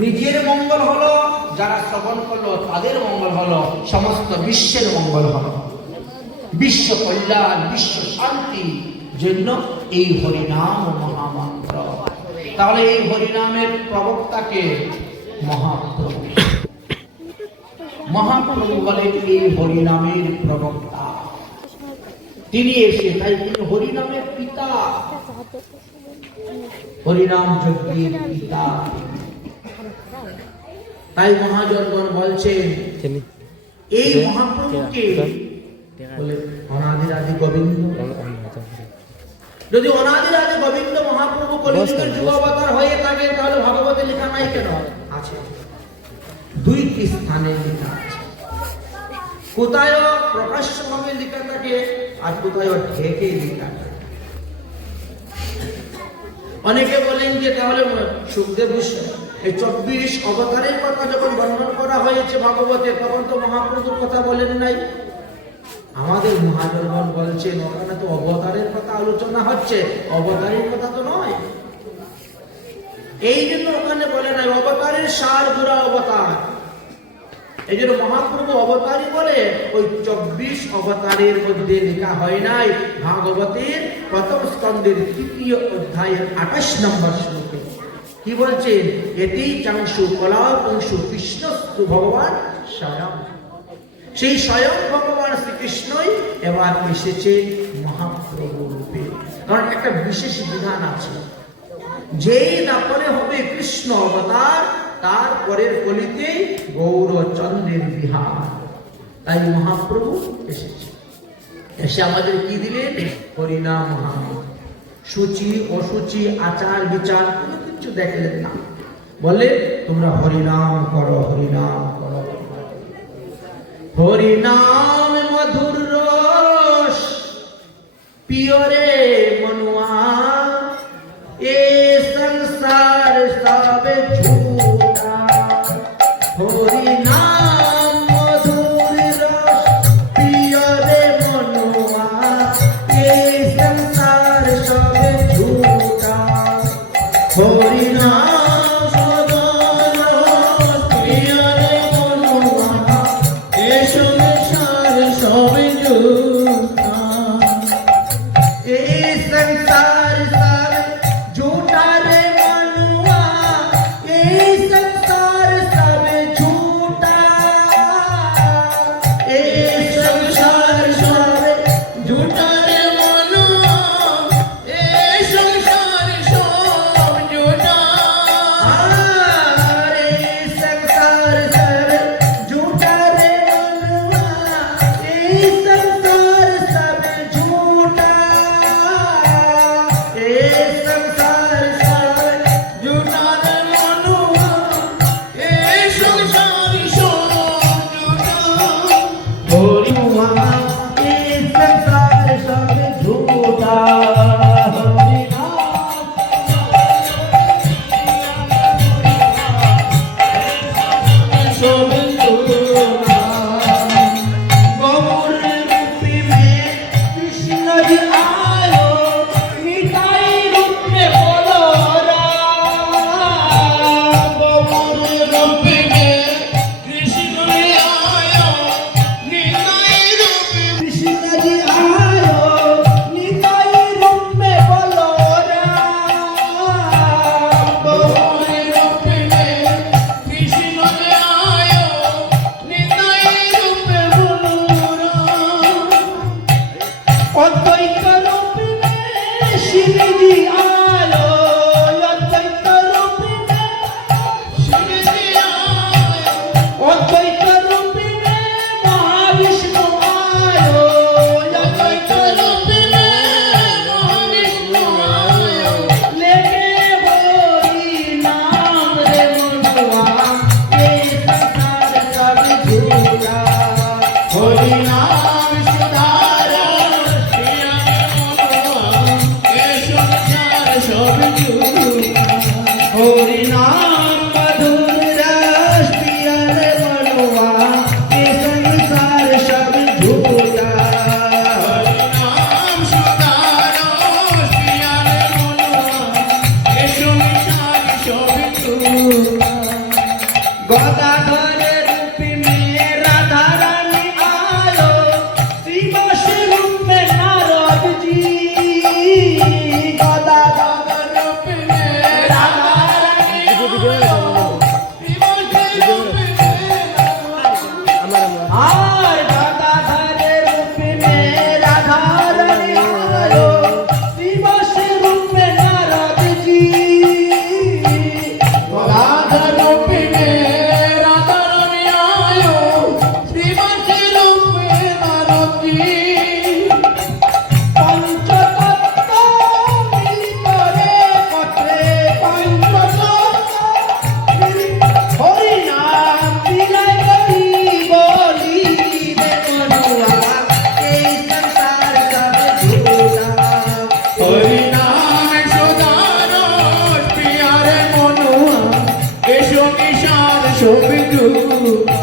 নিজের মঙ্গল হলো, যারা শ্রবণ করলো তাদের মঙ্গল হলো, সমস্ত বিশ্বের মঙ্গল হলো, বিশ্ব কল্যাণ বিশ্ব শান্তি জন্য এই হরিনাম মহামন্ত্র। তাহলে এই হরিনামের প্রবক্তাকে মহাপ্রভু। মহাপ্রভু বলে এই হরিনামের প্রবক্তা, তিনি এসে, তাই তিনি হরিনামের পিতা, হরিনাম যজ্ঞের পিতা। তাই মহাজনগণ বলছেন এই মহাপ্রভুকে বলে অনাদিরাদি গোবিন্দ। যদি অনাদিরাদি গোবিন্দ মহাপ্রভু কলিযুগের যুগাবতার হয়ে থাকে, তাহলে ভাগবতে লেখা নাই কেন? আছে, দুইটি স্থানে লেখা আছে। কোথায় প্রকাশ্যভাবে লেখা থাকে আর কোথায় ঢেকে লেখা থাকে। অনেকে বলেন যে তাহলে সুখদেব এই 24 অবতারের কথা যখন বর্ণন করা হয়েছে ভাগবতে, তখন তো মহাপ্রভুর কথা বলেন নাই। আমাদের মহাজনগণ বলছেন ওখানে তো অবতারের কথা আলোচনা হচ্ছে, অবতারের কথা তো নয়। এই জন্য ওখানে বলে নাই, অবতারের সার গুড়া অবতার। এই জন্য মহাপ্রভু অবতারই বলে ওই 24 অবতারের মধ্যে লেখা হয় নাই। ভাগবতের প্রথম স্কন্ধের 3য় অধ্যায়ের 28 নম্বর শ্লোকে কি বলছেন? এটি চাংশু কলাংশু কৃষ্ণস্তু ভগবান স্বয়ং। সেই স্বয়ং ভগবান শ্রীকৃষ্ণই এবার এসেছে মহাপ্রভু রূপে। কারণ একটা বিশেষ বিধান আছে, যেই না পরে হবে কৃষ্ণ অবতার, তার পরের কলিতে গৌরচন্দ্রের বিহার। তাই মহাপ্রভু এসেছে, এসে আমাদের কি দিলেন? হরিনাম মহামন্ত্র। সূচি অসুচি আচার বিচার কোনো কিছু দেখলেন না, বলে তোমরা হরিনাম করো, হরিনাম করো। হরিনাম মধুর রস पियो रे मनुआ ये संसार सब झूठा हरि नाम मधुर रस पियो रे मनुआ ये संसार सब झूठा हरि नाम सदन रस पियो रे मनुआ ये संसार सब झूठा ये संसार सब झूठा रे मनुआ ये संसार सब झूठा ये संसार सब झूठा रे मनुआ ये संसार सब झूठा ये संसार सब झूठा रे मनुआ ये संसार सब झूठा ये संसार सब झूठा रे मनुआ ये संसार सब झूठा हरिवा ये संसार सब झूठा हरिवा सब झूठा गौर रूपी में कृष्ण जी आयो निताई रूप में बोलो राम गौर रूप में कृष्ण जी आयो निताई रूप में कृष्ण जी आयो निताई रूप में बोलो राम गौर रूप में कृष्ण जी आयो निताई रूप में बोलो राम अद्वैत रूप में शिव जी आयो अद्वैत रूप में शिव जी आयो अद्वैत रूप में महाविष्णु आयो अद्वैत रूप में महाविष्णु आयो लेके होरी नाम रे मनुआ ये संसार सब झूठा होरी नाम सुधारो हरि नाम मधुर रस पिया रे मनुआ ये संसार सब झूठा हरि नाम सुधारो पिया रे मनुआ ये संसार सब झूठा गदाधर रूप में राधा रानी आयो शिव रूप में नारद जी गदाधर रूप में राधा रानी आयो शिव रूप में और गदाधर रूप में राधा रानी आयो शिव रूप में नारद जी गदाधर रूप में राधा रानी आयो शिव रूप में नारद जी पंचतत्व मिलित रे कथे पंचतत्व मिलित हरि नाम दिलाई गई बोली रे मनुआ ये संसार सब झूठा हरि नाम सुधारो पिया रे मनुआ ये संसार सब झूठा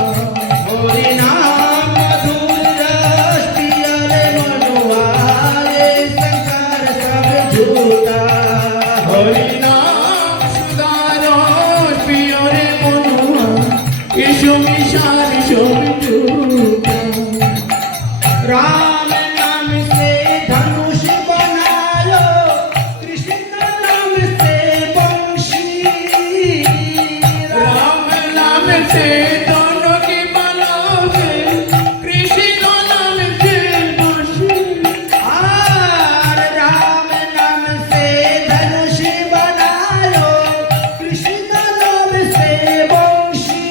हरि नाम मधुर रस पिया रे मनुआ ये संसार सब झूठा हरि नाम सुधारो पिया रे मनुआ ये संसार सब झूठा राम नाम से धनुष बनायो कृष्ण नाम से बंशी राम नाम से दोनों की बनाओगे कृष्ण नाम से बंशी राम नाम से धनुष बनायो कृष्ण नाम से बंशी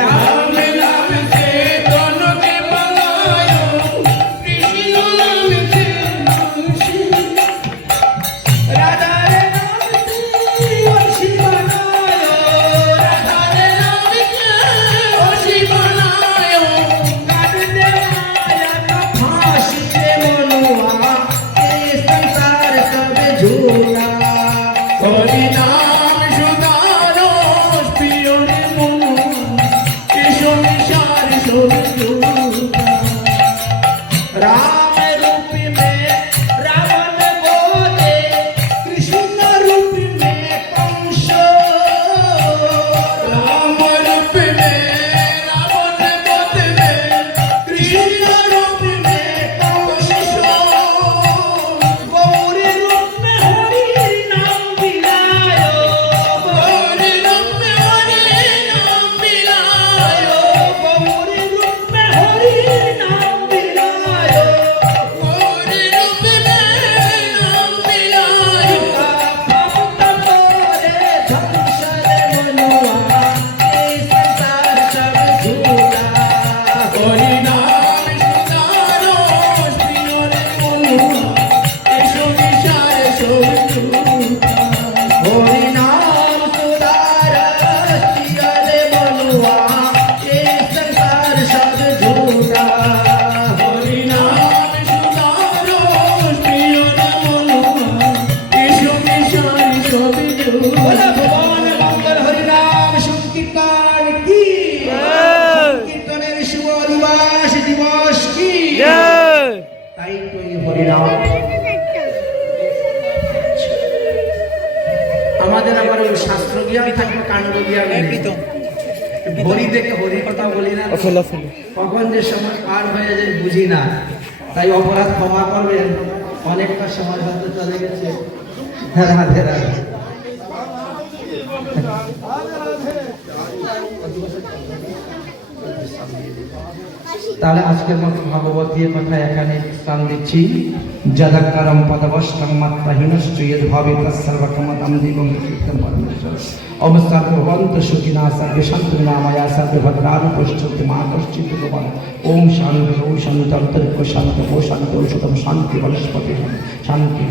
राम नाम से दोनों की बनायो বিরাট। আমাদের আবার ওই শাস্ত্র জ্ঞান থাকবে, কাণ্ড জ্ঞান নেই। হরি দেখে হরির কথা বলি না, কখন যে সময় পার হয়ে যায় বুঝি না। তাই অপরাধ ক্ষমা করবেন, অনেকটা সময় হয়তো চলে গেছে। রাধে রাধে। তাহলে আজকের মতো ভগবতীয় কথা এখানে স্থান দিচ্ছি। যদাকারম পদবষ্টং মাত্রাহীনশ্চ যদ্ভাবে তৎসর্বকমতম দেবং কীর্তন পরমেশ্বর। ওম সর্বভবন্তু সুখিনা সর্বে সন্তু নিরাময়া সর্বে ভদ্রাণি পশ্যন্তি মা কশ্চিৎ দুঃখভাগ্। ওম শান্তি ওম শান্তি অন্তরিক্ষ শান্তি ও শান্তি ঔষধম শান্তি বনস্পতি শান্তি।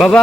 বাবা